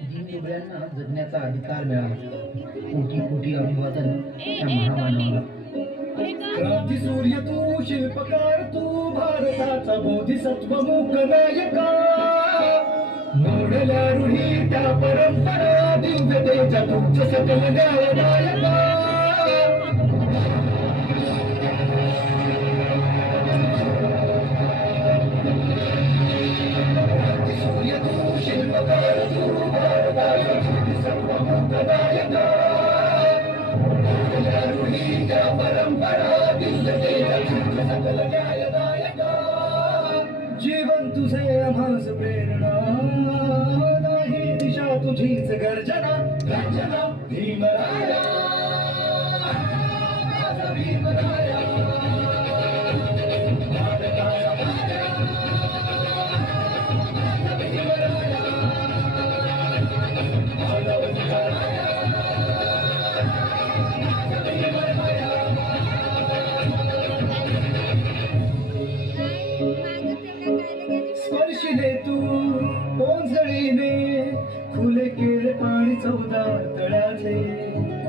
दीनदुबळ्यांना जगण्याचा अधिकार मिळाला. कोटी कोटी अभिवादन त्या महामानवाला. क्रांती सूर्य तू, शिल्पकार तू, भारताचा बोधिसत्व मूक नायका. मोडल्या रूढी त्या परंपरा, दिव्यतेच्या तुझ सकल न्यायदायका. सूर्य तू, शिल्पकार तू, भारताचा बोधिसत्व मूक नायका. मोडल्या रूढी त्या परंपरा, दिव्यतेच्या तुझ सकल न्यायदायका. जीवन तुझे आम्हास प्रेरणा, नाही दिशा तुझीच गर्जना. गर्जना भीमराया, माझा भीमराया. भारताचा राजा, माझा भीमराया. मानवतेचा राजा, माझा भीमराया. स्पर्शिले तू पोंजळीने, खुले केले पाणी 14 तळ्याचे.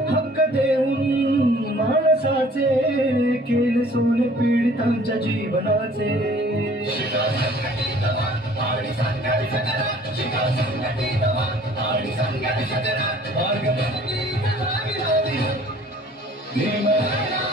हक्क देऊन माणसाचे, केले सोने पीडितांच्या जीवनाचे. शिका संघटित आणि संघर्ष करा, शिका संघटित आणि संघर्ष करा. मार्ग प्रगतीचा लागला भीमराया.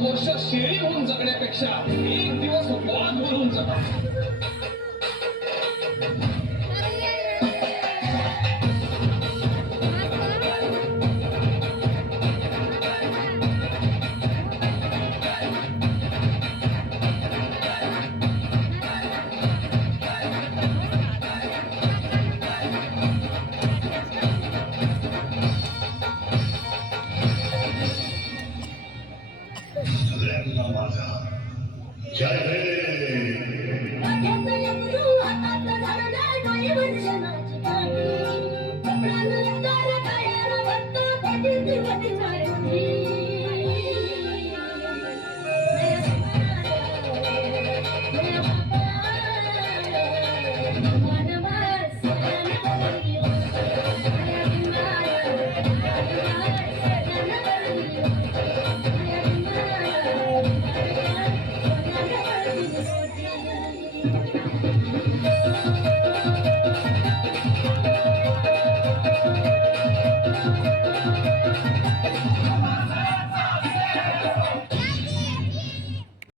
वर्ष शेळी होऊन जगण्यापेक्षा एक दिवस वाघ बनून जगा. जय